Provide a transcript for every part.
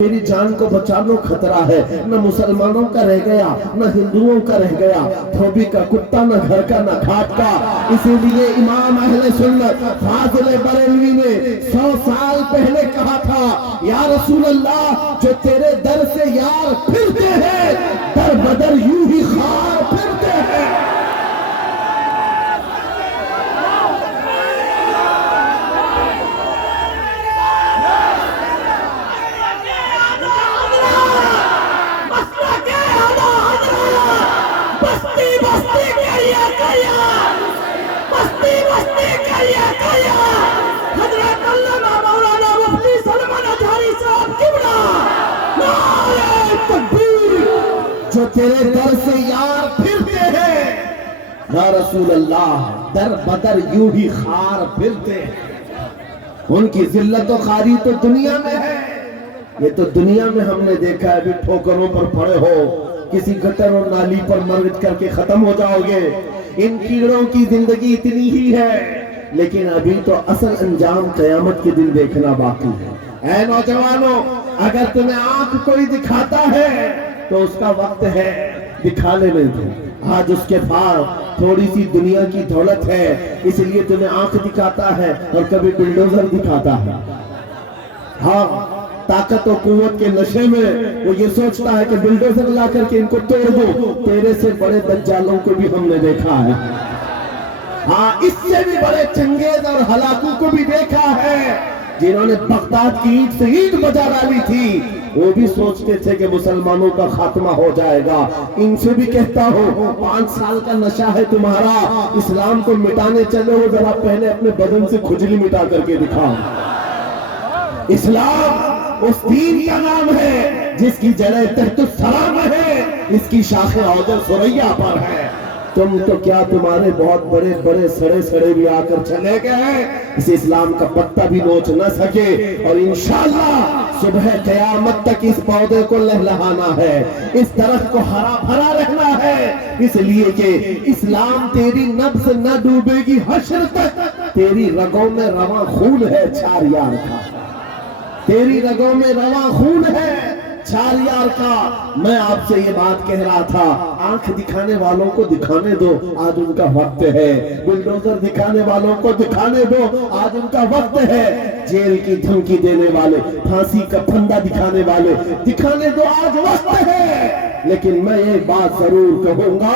میری جان کو بچا لو، خطرہ ہے، نہ مسلمانوں کا رہ گیا نہ ہندوؤں کا رہ گیا، دھوبی کا کتا نہ گھر کا نہ گھاٹ کا۔ اسی لیے امام اہل سنت فاضل بریلوی نے 100 سال پہلے کہا تھا، یا رسول اللہ جو تیرے در سے یار پھرتے ہیں در بدر یوں ہی خار پھرتے ہیں۔ جو تیرے در سے یار پھرتے ہیں یا رسول اللہ در بدر یوں ہی خار پھرتے ہیں۔ ان کی ذلت و خاری تو دنیا میں ہے، یہ تو دنیا میں ہم نے دیکھا ہے، بھی ٹھوکروں پر پڑے ہو، کسی گٹر اور نالی پر مر کر کے ختم ہو جاؤ گے۔ ان کیڑوں کی زندگی اتنی ہی ہے، لیکن ابھی تو اصل انجام قیامت کے دن دیکھنا باقی ہے۔ اے نوجوانوں، اگر تمہیں آنکھ کوئی دکھاتا ہے تو اس کا وقت ہے، دکھا لینے دو۔ آج اس کے پاس تھوڑی سی دنیا کی دولت ہے، اس لیے تمہیں آنکھ دکھاتا ہے اور کبھی بلڈوزر دکھاتا ہے۔ ہاں، طاقت و قوت کے نشے میں وہ یہ سوچتا ہے کہ بلڈوزر لا کر کے ان کو توڑ دو۔ تیرے سے بڑے دجالوں کو بھی ہم نے دیکھا ہے، ہاں اس سے بھی بڑے چنگیز اور ہلاکوں کو بھی دیکھا ہے، جنہوں نے بغداد کی اینٹ سے اینٹ بجا ڈالی تھی۔ وہ بھی سوچتے تھے کہ مسلمانوں کا خاتمہ ہو جائے گا۔ ان سے بھی کہتا ہوں، 5 سال کا نشہ ہے تمہارا، اسلام کو مٹانے چلے ہو، ذرا پہلے اپنے بدن سے کھجلی مٹا کر کے دکھاؤ۔ اسلام اس دین کا نام ہے جس کی جڑیں تحت الثری میں ہے، اس کی شاخیں عوجل ثریا پر ہے۔ تم تو کیا، تمہارے بہت بڑے بڑے سڑے بھی آ کر چلے گئے، اس اسلام کا پتہ بھی نوچ نہ سکے۔ اور انشاءاللہ صبح قیامت تک اس پودے کو لہلہانا ہے، اس درخت کو ہرا بھرا رہنا ہے، اس لیے کہ اسلام تیری نبض نہ ڈوبے گی حشر تک۔ تیری رگوں میں رواں خون ہے چھاریار کا، تیری رگوں میں رواں خون ہے چھاریار کا۔ میں آپ سے یہ بات کہہ رہا تھا، آنکھ دکھانے والوں کو دکھانے دو، آج ان کا وقت ہے۔ بلڈوزر دکھانے والوں کو دکھانے دو، آج ان کا وقت ہے۔ جیل کی دھمکی دینے والے، پھانسی کا پھندا دکھانے والے، دکھانے دو، آج وقت ہے۔ لیکن میں یہ بات ضرور کہوں گا،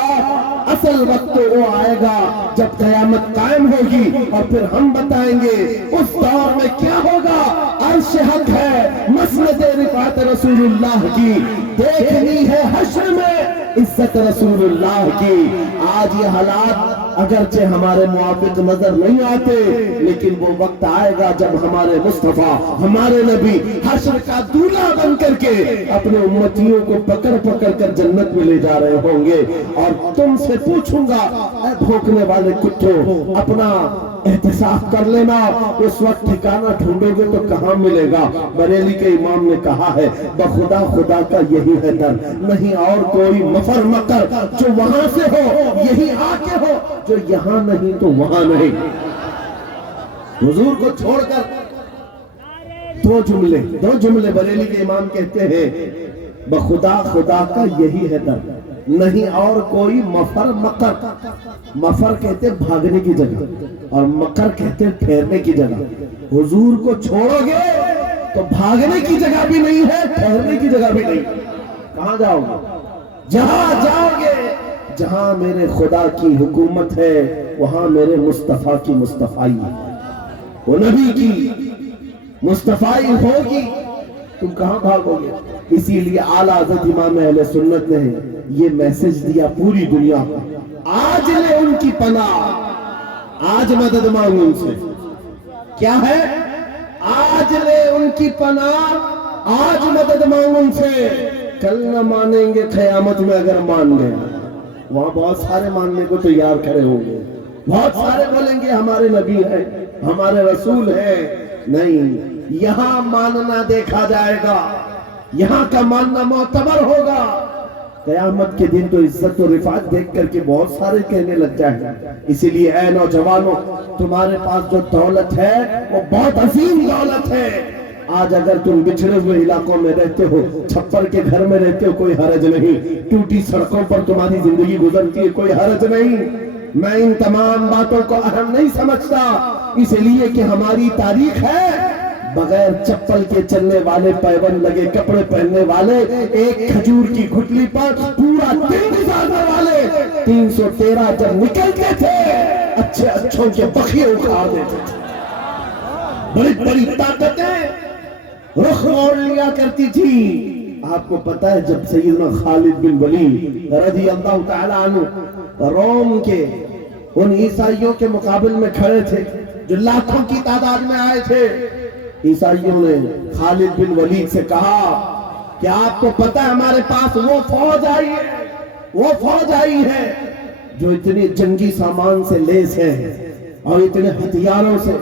اصل وقت وہ آئے گا جب قیامت قائم ہوگی، اور پھر ہم بتائیں گے اس دور میں کیا ہوگا۔ عرش حق ہے، مسند رفعت رسول اللہ کی، دیکھنی ہے حشر میں عزت رسول اللہ کی۔ آج یہ حالات اگرچہ ہمارے موافق نظر نہیں آتے، لیکن وہ وقت آئے گا جب ہمارے مصطفیٰ، ہمارے نبی حشر کا دولہا بن کر کے اپنے امتیوں کو پکڑ پکڑ کر جنت میں لے جا رہے ہوں گے۔ اور تم سے پوچھوں گا، اے بھوکنے والے کتوں، اپنا احتساب کر لینا، اس وقت ٹھکانہ ڈھونڈو گے تو کہاں ملے گا؟ بریلی کے امام نے کہا ہے، بخدا خدا کا یہی ہے در، نہیں اور کوئی مفر مکر، جو وہاں سے ہو یہی آ کے ہو، جو یہاں نہیں تو وہاں نہیں۔ حضور کو چھوڑ کر دو جملے بریلی کے امام کہتے ہیں، بخدا خدا کا یہی ہے در، نہیں اور کوئی مفر مکر۔ مفر کہتے بھاگنے کی جگہ، اور مکر کہتے ٹھہرنے کی جگہ۔ حضور کو چھوڑو گے تو بھاگنے کی جگہ بھی نہیں ہے، ٹھہرنے کی جگہ بھی نہیں۔ کہاں جاؤ گے؟ جہاں جاؤ گے جہاں میرے خدا کی حکومت ہے، وہاں میرے مصطفیٰ کی مصطفائی ہے، وہ نبی کی مصطفائی ہوگی، تم کہاں بھاگو گے؟ اسی لیے اعلیٰ حضرت امام اہل سنت نے یہ میسج دیا پوری دنیا کو، آج لے ان کی پناہ، آج مدد مانگو ان سے۔ کیا ہے؟ آج لے ان کی پناہ، آج مدد مانگو ان سے، کل نہ مانیں گے قیامت میں اگر مان گئے۔ وہاں بہت سارے ماننے کو تیار کھڑے ہوں گے، بہت سارے بولیں گے ہمارے نبی ہیں، ہمارے رسول ہیں۔ نہیں، یہاں ماننا دیکھا جائے گا، یہاں کا ماننا معتبر ہوگا۔ قیامت کے دن تو عزت و رفعت دیکھ کر کے بہت سارے کہنے لگ جائیں گے۔ اسی لیے اے نوجوانوں، تمہارے پاس جو دولت ہے وہ بہت عظیم دولت ہے۔ آج اگر تم بچھڑے ہوئے علاقوں میں رہتے ہو، چھپر کے گھر میں رہتے ہو، کوئی حرج نہیں، ٹوٹی سڑکوں پر تمہاری زندگی گزرتی ہے، کوئی حرج نہیں۔ میں ان تمام باتوں کو اہم نہیں سمجھتا، اس لیے کہ ہماری تاریخ ہے بغیر چپل کے چلنے والے، پیبند لگے کپڑے پہننے والے، ایک کھجور کی گھٹلی پر پورا دن گزارنے والے 313 جب نکلتے تھے اچھے اچھوں کے بخیے اکھاڑ دیتے تھے۔ بڑی بڑی طاقتیں رخ موڑ لیا کرتی تھی۔ آپ کو پتا ہے جب سیدنا خالد بن ولید رضی اللہ تعالی عنہ روم کے ان عیسائیوں کے مقابل میں کھڑے تھے جو لاکھوں کی تعداد میں آئے تھے، عیسائیوں نے خالد بن ولید سے کہا کہ آپ کو پتہ ہے ہمارے پاس وہ فوج آئی ہے جو اتنے جنگی سامان سے لیس ہے اور اتنے ہتھیاروں سے،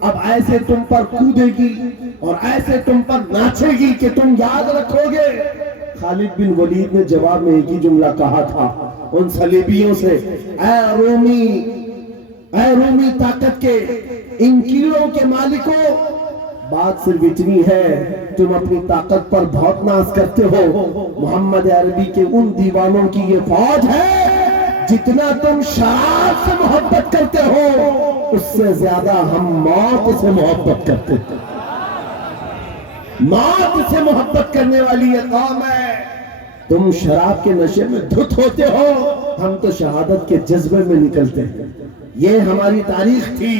اب ایسے تم پر کودے گی اور ایسے تم پر ناچے گی کہ تم یاد رکھو گے۔ خالد بن ولید نے جواب میں ایک ہی جملہ کہا تھا ان صلیبیوں سے، اے رومی طاقت کے ان کیڑوں کے مالکوں، بات صرف اتنی ہے تم اپنی طاقت پر بہت ناز کرتے ہو، محمد عربی کے ان دیوانوں کی یہ فوج ہے، جتنا تم شراب سے محبت کرتے ہو اس سے زیادہ ہم موت سے محبت کرتے ہیں۔ موت سے محبت کرنے والی یہ قوم ہے۔ تم شراب کے نشے میں دھت ہوتے ہو، ہم تو شہادت کے جذبے میں نکلتے ہیں۔ یہ ہماری تاریخ تھی۔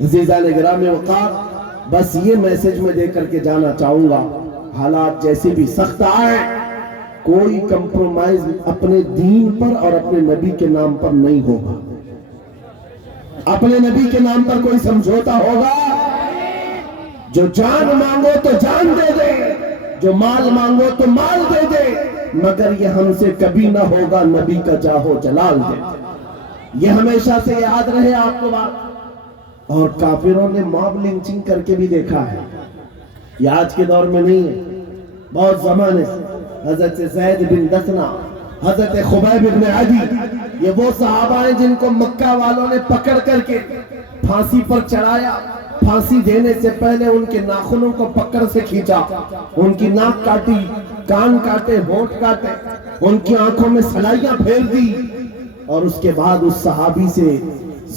عزیزان گرامی وقار، بس یہ میسج میں دے کر کے جانا چاہوں گا، حالات جیسے بھی سخت آئے کوئی کمپرومائز اپنے دین پر اور اپنے نبی کے نام پر نہیں ہوگا۔ اپنے نبی کے نام پر کوئی سمجھوتا ہوگا؟ جو جان مانگو تو جان دے دے، جو مال مانگو تو مال دے دے، مگر یہ ہم سے کبھی نہ ہوگا نبی کا جاہو جلال دے۔ یہ ہمیشہ سے یاد رہے آپ کو بات۔ اور کافروں نے موب لنچنگ کر کے بھی دیکھا ہے، یہ آج کے دور میں نہیں ہے، بہت زمانے سے۔ حضرت زید بن دثنہ، حضرت خبیب بن عدی، یہ وہ صحابہ ہیں جن کو مکہ والوں نے پکڑ کر کے پھانسی پر چڑھایا۔ پھانسی دینے سے پہلے ان کے ناخنوں کو پکڑ سے کھینچا، ان کی ناک کاٹی، کان کاٹے، ہونٹ کاٹے، ان کی آنکھوں میں سلائیاں پھیر دی، اور اس کے بعد اس صحابی سے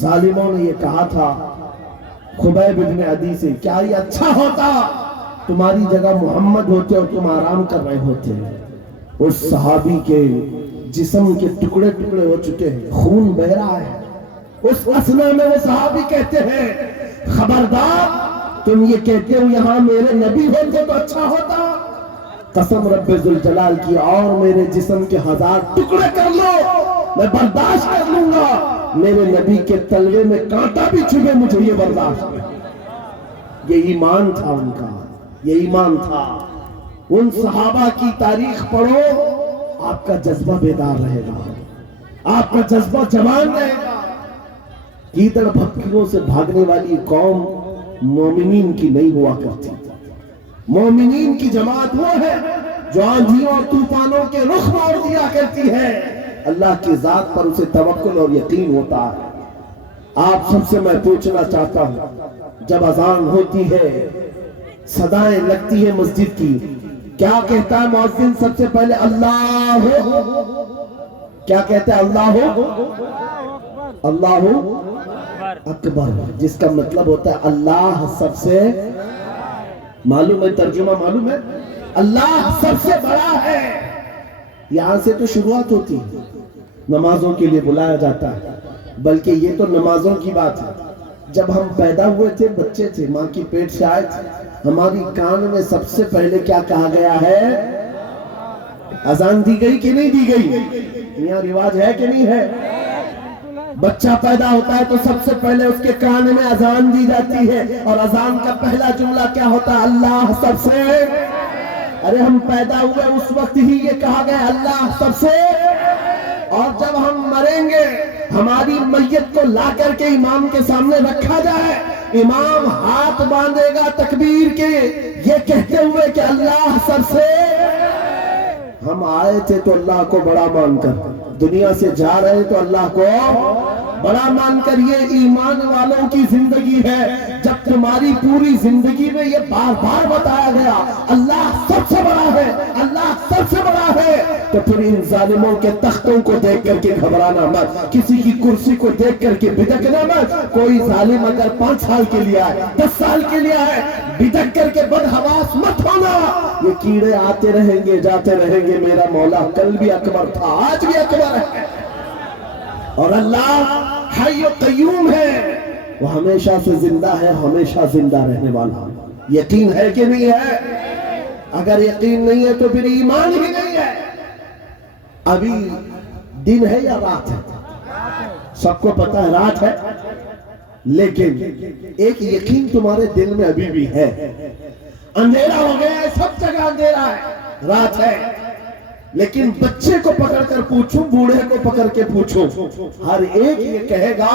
ظالموں نے یہ کہا تھا خبیب بن عدی سے، کیا یہ اچھا ہوتا تمہاری جگہ محمد ہوتے اور تم آرام کر رہے ہوتے؟ اس صحابی کے جسم کے ٹکڑے ٹکڑے ہو چکے ہیں، خون بہ رہا ہے۔ اس اسنا میں وہ صحابی کہتے ہیں خبردار تم یہ کہتے ہو یہاں میرے نبی ہوتے تو اچھا ہوتا، قسم رب ذوالجلال کی اور میرے جسم کے 1000 ٹکڑے کر لو میں برداشت کر لوں گا، میرے نبی کے تلوے میں کانٹا بھی چبھے مجھے یہ برداشت ہے۔ یہ ایمان تھا ان کا، یہ ایمان تھا۔ ان صحابہ کی تاریخ پڑھو، آپ کا جذبہ بیدار رہے گا، آپ کا جذبہ جوان رہے گا۔ کیدڑ بھپکیوں سے بھاگنے والی قوم مومنین کی نہیں ہوا کرتی۔ مومنین کی جماعت وہ ہے جو آندھیوں اور طوفانوں کے رخ موڑ دیا کرتی ہے، اللہ کی ذات پر اسے توکل اور یقین ہوتا ہے۔ آپ سب سے میں پوچھنا چاہتا ہوں، جب اذان ہوتی ہے، صدائیں لگتی ہے مسجد کی، کیا کہتا ہے مؤذن سب سے پہلے؟ اللہ کیا کہتا ہے؟ اللہ اکبر، جس کا مطلب ہوتا ہے اللہ سب سے، معلوم ہے ترجمہ معلوم ہے؟ اللہ سب سے بڑا ہے۔ یہاں سے تو شروعات ہوتی ہے، نمازوں کے لیے بلایا جاتا ہے، بلکہ یہ تو نمازوں کی بات ہے۔ جب ہم پیدا ہوئے تھے، بچے تھے، ماں کی پیٹ سے آئے تھے، ہماری کان میں سب سے پہلے کیا کہا گیا ہے؟ اذان دی گئی کہ نہیں دی گئی؟ یہاں رواج ہے کہ نہیں ہے؟ بچہ پیدا ہوتا ہے تو سب سے پہلے اس کے کان میں اذان دی جاتی ہے، اور اذان کا پہلا جملہ کیا ہوتا ہے؟ اللہ سب سے۔ ارے ہم پیدا ہوئے اس وقت ہی یہ کہا گیا اللہ سب سے، اور جب ہم مریں گے ہماری میت کو لا کر کے امام کے سامنے رکھا جائے، امام ہاتھ باندھے گا تکبیر کے یہ کہتے ہوئے کہ اللہ سب سے۔ ہم آئے تھے تو اللہ کو بڑا مان کر، دنیا سے جا رہے ہیں تو اللہ کو بڑا مان کر، یہ ایمان والوں کی زندگی ہے۔ جب تمہاری پوری زندگی میں یہ بار بار بتایا گیا اللہ سب سے بڑا ہے، اللہ سب سے بڑا ہے، تو پھر ان ظالموں کے تختوں کو دیکھ کر کے گھبرانا مت، کسی کی کرسی کو دیکھ کر کے بدکنا مت۔ کوئی ظالم اگر 5 سال کے لیے آئے، 10 سال کے لیے آئے، بدک کر کے بدحواس مت ہونا۔ یہ کیڑے آتے رہیں گے جاتے رہیں گے، میرا مولا کل بھی اکبر تھا، آج بھی اکبر ہے، اور اللہ حی و قیوم ہے، وہ ہمیشہ سے زندہ ہے، ہمیشہ زندہ رہنے والا۔ یقین ہے کہ نہیں ہے؟ اگر یقین نہیں ہے تو پھر ایمان ہی نہیں ہے۔ ابھی دن ہے یا رات ہے؟ سب کو پتا ہے رات ہے، لیکن ایک یقین تمہارے دل میں ابھی بھی ہے، اندھیرا ہو گیا ہے، سب جگہ اندھیرا ہے، رات ہے، لیکن بچے کو پکڑ کر پوچھو، بوڑھے کو پکڑ کے پوچھو، ہر ایک یہ کہے گا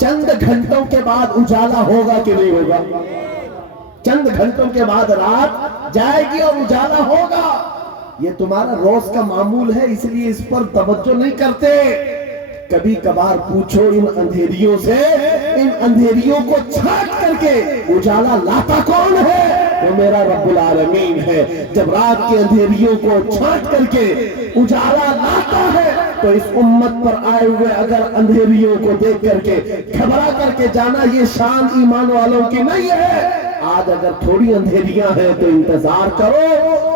چند گھنٹوں کے بعد اجالا ہوگا کہ نہیں ہوگا؟ چند گھنٹوں کے بعد رات جائے گی اور اجالا ہوگا۔ یہ تمہارا روز کا معمول ہے، اس لیے اس پر توجہ نہیں کرتے۔ کبھی کبھار پوچھو ان اندھیریوں سے، ان اندھیریوں کو چھانٹ کر کے اجالا لاتا کون ہے؟ وہ میرا رب العالمین ہے۔ جب رات کے اندھیریوں کو چھانٹ کر کے اجالا لاتا ہے تو اس امت پر آئے ہوئے اگر اندھیریوں کو دیکھ کر کے گھبرا کر کے جانا، یہ شان ایمان والوں کی نہیں ہے۔ آج اگر تھوڑی اندھیریاں ہیں تو انتظار کرو،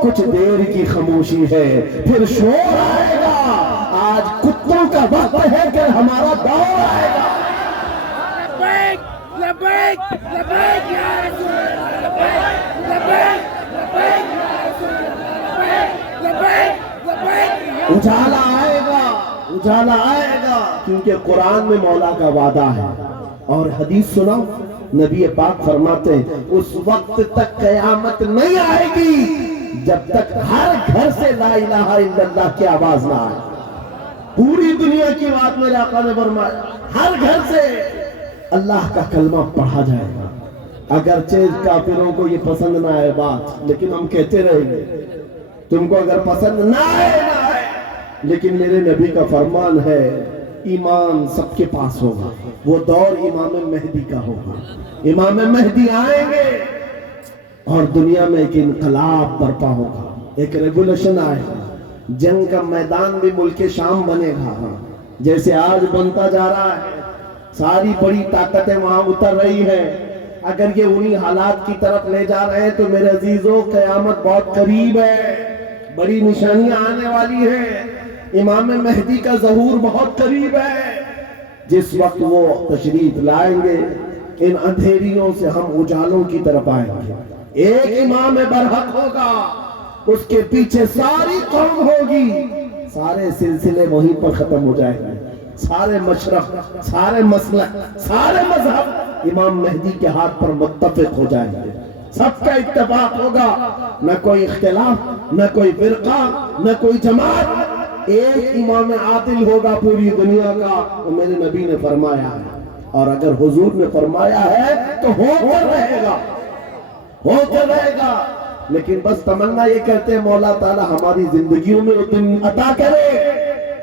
کچھ دیر کی خاموشی ہے، پھر شور آئے گا۔ آج کتوں کا وقت ہے کہ ہمارا دور آئے گا۔ لبیک لبیک لبیک یا رسول اللہ، لبیک لبیک لبیک یا رسول اللہ، لبیک لبیک۔ اجالا آئے گا، اجالا آئے گا، کیونکہ قرآن میں مولا کا وعدہ ہے۔ اور حدیث سنا، نبی پاک فرماتے ہیں اس وقت تک قیامت نہیں آئے گی جب تک ہر گھر سے لا الہ الا اللہ کی آواز نہ آئے۔ پوری دنیا کی بات میرے آقا نے فرمایا، ہر گھر سے اللہ کا کلمہ پڑھا جائے گا۔ اگرچہ کافروں کو یہ پسند نہ آئے بات، لیکن ہم کہتے رہیں گے، تم کو اگر پسند نہ آئے نہ آئے، لیکن میرے نبی کا فرمان ہے ایمان سب کے پاس ہوگا۔ وہ دور امام مہدی کا ہوگا، امام مہدی آئیں گے اور دنیا میں ایک انقلاب برپا ہوگا، ایک ریگولیشن آئے گا، جنگ کا میدان بھی ملک شام بنے گا، جیسے آج بنتا جا رہا ہے۔ ساری بڑی طاقتیں وہاں اتر رہی ہیں۔ اگر یہ انہی حالات کی طرف لے جا رہے ہیں تو میرے عزیزوں قیامت بہت قریب ہے، بڑی نشانیاں آنے والی ہیں، امام مہدی کا ظہور بہت قریب ہے۔ جس وقت وہ تشریف لائیں گے ان اندھیریوں سے ہم اجالوں کی طرف آئیں گے۔ ایک امام برحق ہوگا، اس کے پیچھے ساری قوم ہوگی، سارے سلسلے وہیں پر ختم ہو جائیں گے، سارے مشرق، سارے مسلک، سارے مذہب امام مہدی کے ہاتھ پر متفق ہو جائیں گے، سب کا اتفاق ہوگا، نہ کوئی اختلاف، نہ کوئی فرقہ، نہ کوئی جماعت، ایک امام عادل ہوگا پوری دنیا کا۔ وہ میرے نبی نے فرمایا ہے، اور اگر حضور نے فرمایا ہے تو ہو کر رہے گا، ہو کر رہے گا۔ لیکن بس تمنا یہ کہتے ہیں مولا تعالیٰ ہماری زندگیوں میں وہ دن عطا کرے،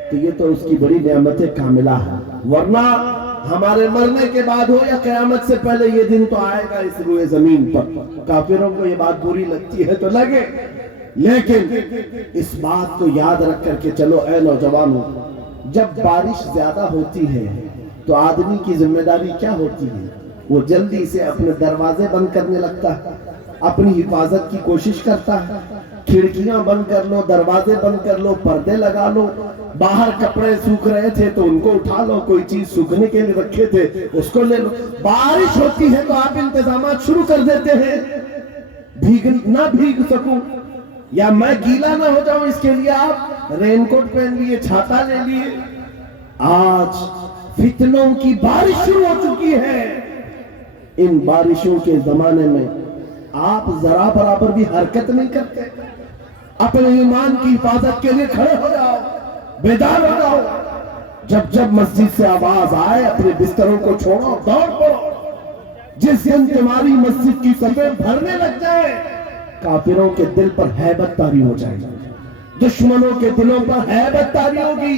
تو یہ تو اس کی بڑی نعمت کاملہ ہے، ورنہ ہمارے مرنے کے بعد ہو یا قیامت سے پہلے یہ دن تو آئے گا اس روئے زمین پر۔ کافروں کو یہ بات بری لگتی ہے تو لگے، لیکن اس بات کو یاد رکھ کر کے چلو اے نوجوانوں، جب بارش زیادہ ہوتی ہے تو آدمی کی ذمہ داری کیا ہوتی ہے؟ وہ جلدی سے اپنے دروازے بند کرنے لگتا ہے، اپنی حفاظت کی کوشش کرتا ہے، کھڑکیاں بند کر لو، دروازے بند کر لو، پردے لگا لو، باہر کپڑے سوکھ رہے تھے تو ان کو اٹھا لو، کوئی چیز سوکھنے کے لیے رکھے تھے اس کو لے لو۔ بارش ہوتی ہے تو آپ انتظامات شروع کر دیتے ہیں، نہ بھیگ سکوں یا میں گیلا نہ ہو جاؤں، اس کے لیے آپ رین کوٹ پہن لیے، چھاتا لے لیے۔ آج فتنوں کی بارش شروع ہو چکی ہے، ان بارشوں کے زمانے میں آپ ذرا برابر بھی حرکت نہیں کرتے، اپنے ایمان کی حفاظت کے لیے کھڑے ہو جاؤ، بیدار ہو جاؤ۔ جب جب مسجد سے آواز آئے اپنے بستروں کو چھوڑو، دوڑ پڑو۔ جس دن تمہاری مسجد کی صفیں بھرنے لگ جائے، کافروں کے دل پر ہیبت طاری ہو جائے گی، دشمنوں کے دلوں پر ہیبت طاری ہوگی،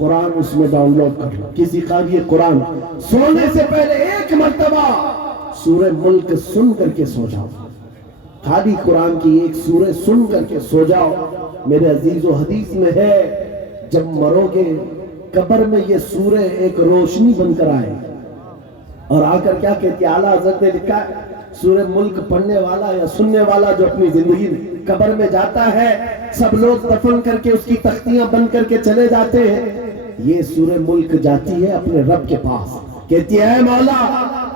قرآن اس میں ڈاؤن لوڈ کر لو. کسی قاری قرآن سونے سے پہلے ایک مرتبہ سورہ ملک سن کر کے سو جاؤ. خالی قرآن کی ایک سورہ سن کر کے سو جاؤ. میرے عزیز و حدیث میں ہے جب مرو گے قبر میں یہ سورہ ایک روشنی بن کر آئے اور آ کر کیا کہتی ہے؟ اعلیٰ حضرت نے لکھا ہے سورہ ملک پڑھنے والا یا سننے والا جو اپنی زندگی میں قبر میں جاتا ہے سب لوگ دفن کر کے اس کی تختیاں بن کر کے چلے جاتے ہیں. یہ سورہ ملک جاتی ہے اپنے رب کے پاس, کہتی ہے اے مولا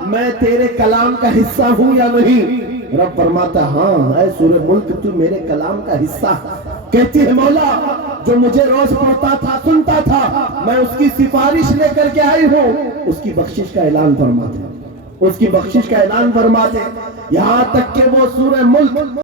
میں تیرے کلام کا حصہ ہوں یا نہیں؟ رب فرماتا ہاں اے سورہ ملک تو میرے کلام کا حصہ. کہتی ہے مولا جو مجھے روز پڑھتا تھا سنتا تھا میں اس کی سفارش لے کر کے آئی ہوں, اس کی بخشش کا اعلان فرماتے, اس کی بخشش کا اعلان فرماتے. یہاں تک کہ وہ سورہ ملک